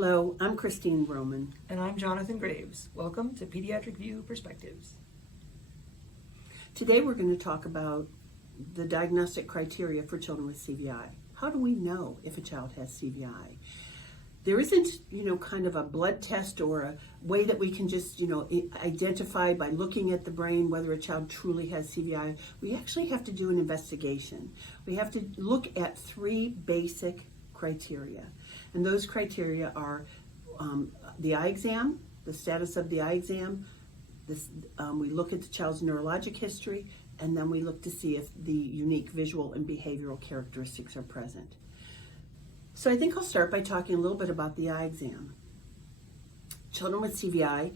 Hello, I'm Christine Roman. And I'm Jonathan Graves. Welcome to Pediatric VIEW Perspectives. Today we're going to talk about the diagnostic criteria for children with CVI. How do we know if a child has CVI? There isn't, kind of a blood test or a way that we can just, identify by looking at the brain whether a child truly has CVI. We actually have to do an investigation. We have to look at three basic criteria. And those criteria are the eye exam, the status of the eye exam. We look at the child's neurologic history, and then we look to see if the unique visual and behavioral characteristics are present. So I think I'll start by talking a little bit about the eye exam. Children with CVI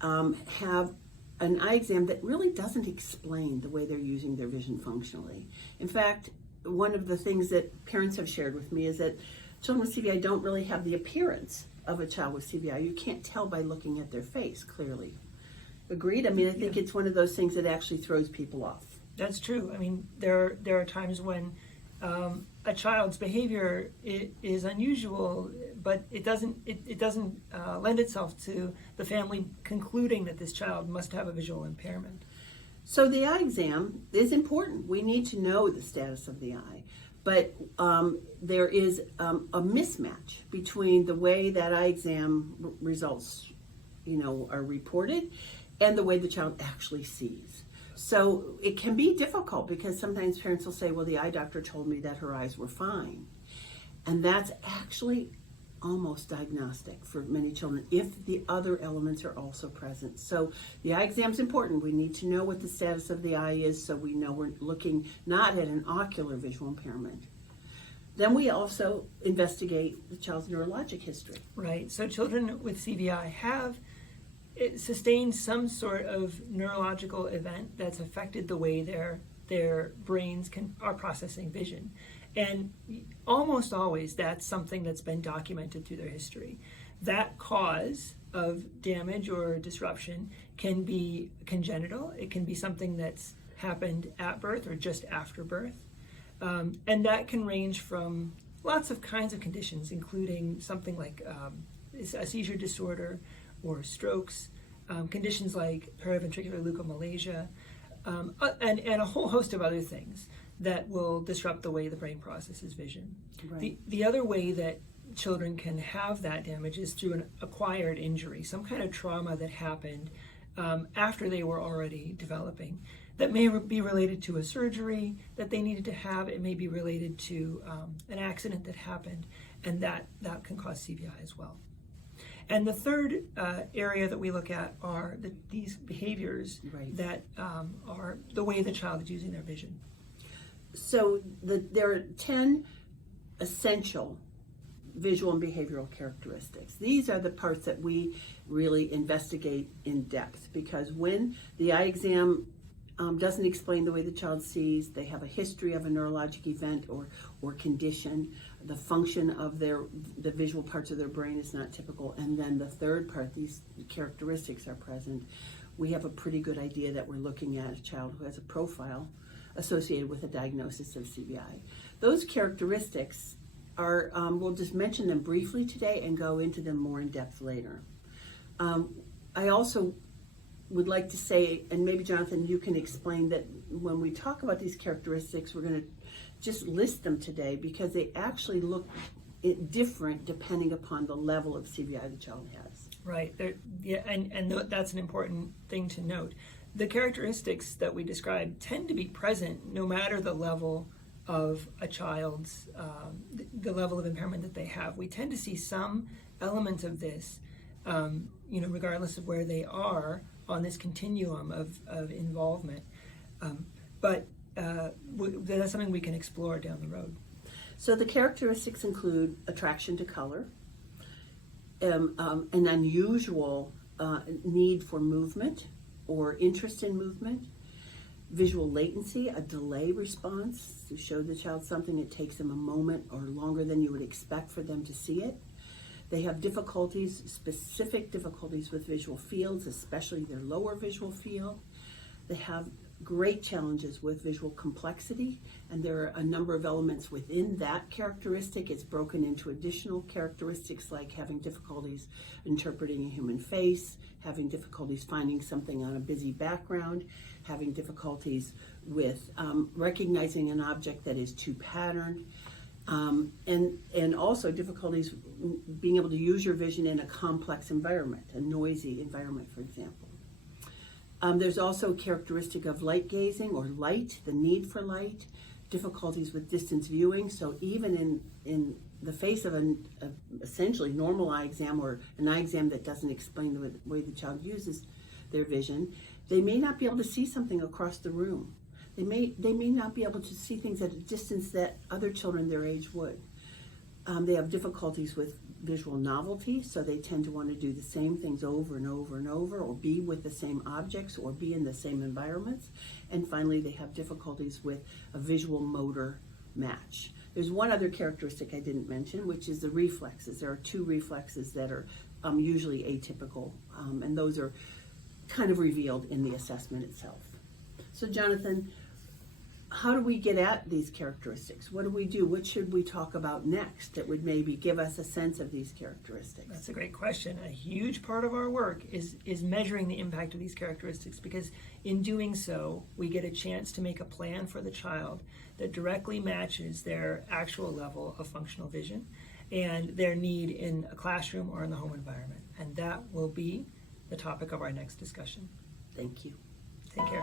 have an eye exam that really doesn't explain the way they're using their vision functionally. In fact, one of the things that parents have shared with me is that children with CVI don't really have the appearance of a child with CVI. You can't tell by looking at their face clearly. Agreed? I think it's one of those things that actually throws people off. That's true. There are times when a child's behavior is unusual, but it doesn't lend itself to the family concluding that this child must have a visual impairment. So the eye exam is important. We need to know the status of the eye. But there is a mismatch between the way that eye exam results, are reported and the way the child actually sees. So it can be difficult because sometimes parents will say, well, the eye doctor told me that her eyes were fine. And that's actually almost diagnostic for many children if the other elements are also present. So the eye exam is important. We need to know what the status of the eye is so we know we're looking not at an ocular visual impairment. Then we also investigate the child's neurologic history. Right. So children with CVI have sustained some sort of neurological event that's affected the way their brains are processing vision. And almost always that's something that's been documented through their history. That cause of damage or disruption can be congenital. It can be something that's happened at birth or just after birth. And that can range from lots of kinds of conditions, including something like a seizure disorder or strokes, conditions like paraventricular leukomalacia, and a whole host of other things that will disrupt the way the brain processes vision. Right. The other way that children can have that damage is through an acquired injury, some kind of trauma that happened after they were already developing. That may be related to a surgery that they needed to have. It may be related to an accident that happened, and that can cause CVI as well. And the third area that we look at are these behaviors that are the way the child is using their vision. So there are 10 essential visual and behavioral characteristics. These are the parts that we really investigate in depth because when the eye exam doesn't explain the way the child sees, they have a history of a neurologic event or condition, the function of the visual parts of their brain is not typical, and then the third part, these characteristics are present, we have a pretty good idea that we're looking at a child who has a profile associated with a diagnosis of CVI. Those characteristics are, we'll just mention them briefly today and go into them more in depth later. I also would like to say, and maybe Jonathan, you can explain that when we talk about these characteristics, we're going to just list them today because they actually look different depending upon the level of CVI the child has. Right. And that's an important thing to note. The characteristics that we describe tend to be present no matter the level of a child's, the level of impairment that they have. We tend to see some element of this, regardless of where they are on this continuum of involvement. But that's something we can explore down the road. So the characteristics include attraction to color, an unusual need for movement or interest in movement, visual latency, a delay response to show the child something, it takes them a moment or longer than you would expect for them to see it. They have difficulties, specific difficulties with visual fields, especially their lower visual field. They have great challenges with visual complexity, and there are a number of elements within that characteristic. It's broken into additional characteristics like having difficulties interpreting a human face, having difficulties finding something on a busy background, having difficulties with recognizing an object that is too patterned, and also difficulties being able to use your vision in a complex environment, a noisy environment, for example. There's also a characteristic of light gazing or light, the need for light, difficulties with distance viewing. So even in the face of an essentially normal eye exam or an eye exam that doesn't explain the way the child uses their vision, they may not be able to see something across the room. They may not be able to see things at a distance that other children their age would. They have difficulties with visual novelty, so they tend to want to do the same things over and over and over, or be with the same objects, or be in the same environments. And finally, they have difficulties with a visual motor match. There's one other characteristic I didn't mention, which is the reflexes. There are two reflexes that are usually atypical, and those are kind of revealed in the assessment itself. So Jonathan, how do we get at these characteristics? What do we do? What should we talk about next that would maybe give us a sense of these characteristics? That's a great question. A huge part of our work is measuring the impact of these characteristics, because in doing so, we get a chance to make a plan for the child that directly matches their actual level of functional vision and their need in a classroom or in the home environment. And that will be the topic of our next discussion. Thank you. Take care.